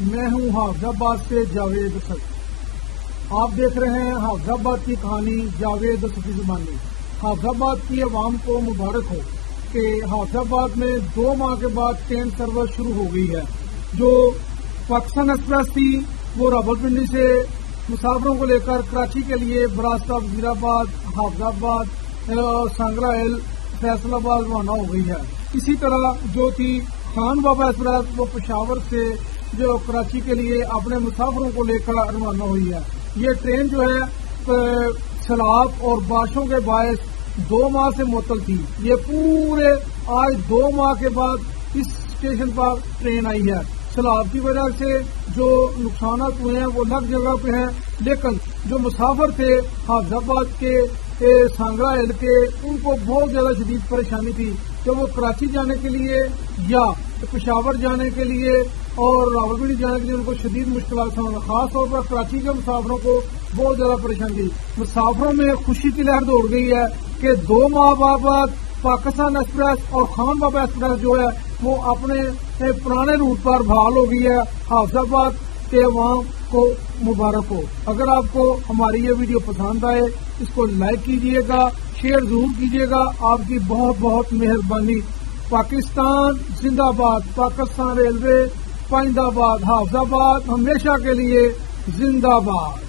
میں ہوں حافظ آباد سے جاوید اسد۔ آپ دیکھ رہے ہیں حافظ آباد کی کہانی جاوید اسد زمانی۔ حافظ آباد کی عوام کو مبارک ہو کہ حافظ آباد میں 2 ماہ کے بعد ٹرین سروس شروع ہو گئی ہے۔ جو پاکستان ایکسپریس تھی وہ راولپنڈی سے مسافروں کو لے کر کراچی کے لیے براستہ وزیر آباد، حافظ آباد، سانگرا ہل، فیصل آباد روانہ ہو گئی ہے۔ اسی طرح جو تھی خان بابا ایکسپریس وہ پشاور سے جو کراچی کے لیے اپنے مسافروں کو لے کر روانہ ہوئی ہے۔ یہ ٹرین جو ہے سیلاب اور بارشوں کے باعث 2 ماہ سے معطل تھی۔ یہ پورے آج 2 ماہ کے بعد اس اسٹیشن پر ٹرین آئی ہے۔ سیلاب کی وجہ سے جو نقصانات ہوئے ہیں وہ الگ جگہ پہ ہیں، لیکن جو مسافر تھے حافظ آباد کے سانگرا ہل کے، ان کو بہت زیادہ شدید پریشانی تھی کہ وہ کراچی جانے کے لیے یا پشاور جانے کے لیے اور راولپنڈی جانے کے لیے ان کو شدید مشکلات سامنا، خاص طور پر کراچی کے مسافروں کو بہت زیادہ پریشانی تھی۔ مسافروں میں خوشی کی لہر دوڑ گئی ہے کہ 2 ماہ بعد پاکستان ایکسپریس اور خان بابا ایکسپریس جو ہے وہ اپنے پرانے روٹ پر بحال ہو گئی ہے۔ حافظ آباد کے عوام کو مبارک ہو۔ اگر آپ کو ہماری یہ ویڈیو پسند آئے اس کو لائک کیجیے گا، شیئر ضرور کیجیے گا، آپ کی بہت بہت مہربانی۔ پاکستان زندہ باد، پاکستان ریلوے پائندہ باد، حافظ آباد ہمیشہ کے لیے زندہ باد۔